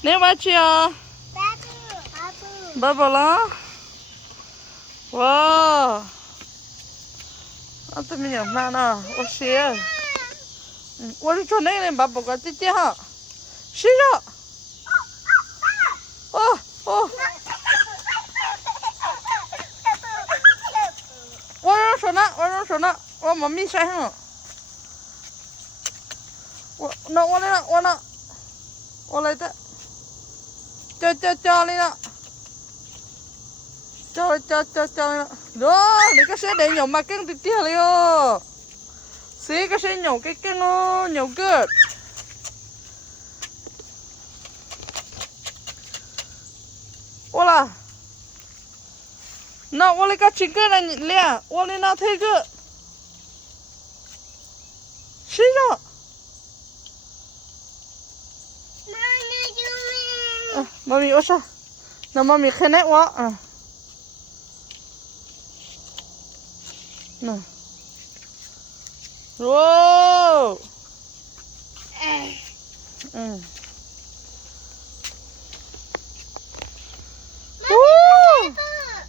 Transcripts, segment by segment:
你要去啊？爸爸了？哇！啊，怎么样嘛呢？我写。我是从那个爸爸过姐姐哈。是啊。哦哦。我让说呢，我妈咪晒上了。我来的。叫你了。叫你了。你cái xe để nhổ mà kinh thì tiếc rồi yo. Xe cái xe nhổ cái kinh nó nhổ good. Ola. Na我个亲个来练，我的那推个。是呀。妈咪我说，那妈咪看那我那。哇。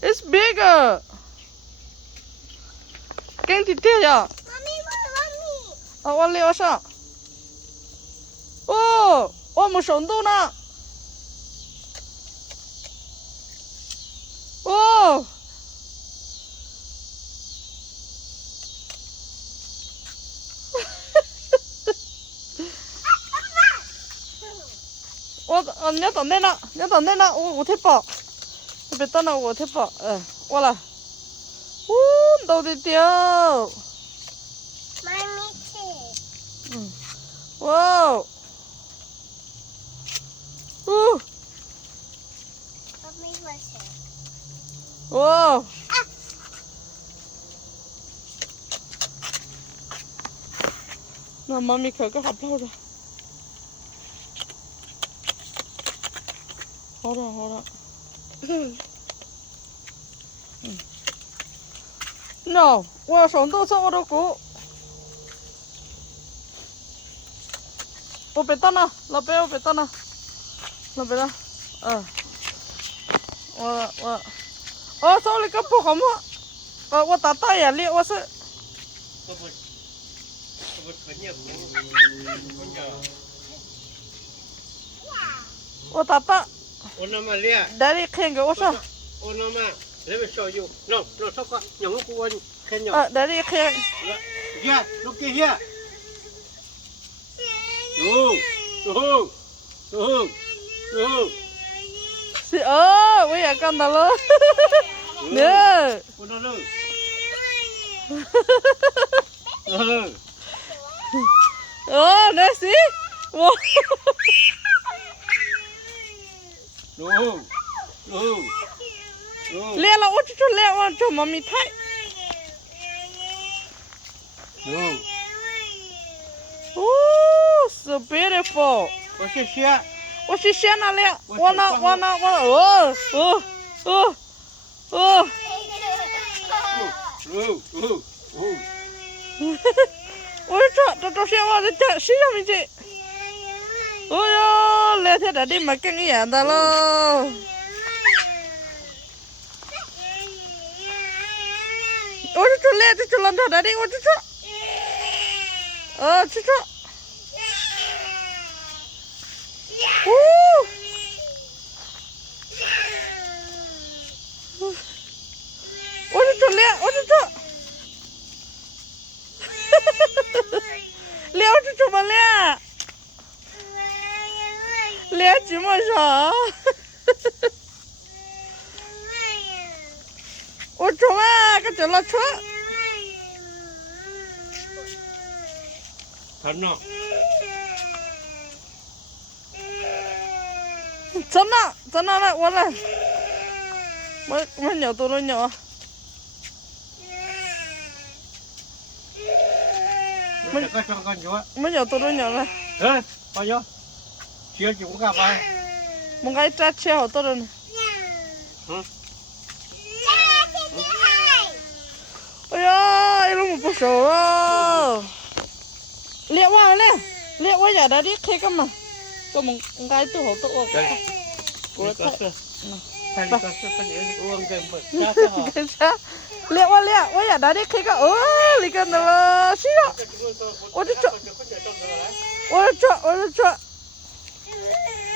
It's bigger. 更弟弟呀。我撩上。哦，我们上到呢。哦。你要等那，我贴包，别等那我贴包，我来，到底掉，妈咪吃，哇，妈咪我吃，哇，那妈咪可个好漂亮，好了。No， 我上到车我都过。我别等了，老板我别等了，老板了，我手里个不好吗？我打大眼力，我是。我打大。我那么练。来你看给我说。我那么那边小有，no， 这个养个锅你看见？来你看。呀，look at here。哦。是我也看到了。呢。我那了。那是我。练了，我就练，我叫妈咪抬。So beautiful。我去学那练，我那，我这些我的电视上面去。两天在里面更严的喽。我就练，这浪头在里，我就去做。我就练，练我就怎么练？练怎么上？我中啊，个整了车。看呢。真的来，我来。我鸟多了鸟啊。我鸟多了鸟了。好哟。学酒干嘛？我该扎车好多了呢。哎呀，一路不熟啊！练完了，练我家的你开干嘛？ có một cái tôi hổ tôi ôm của có thầy Thầy có thể uống cái bật ra cho họ. cái sao liệu ôi à đã đi khi có lì cái nó xí đó ôi nó chọ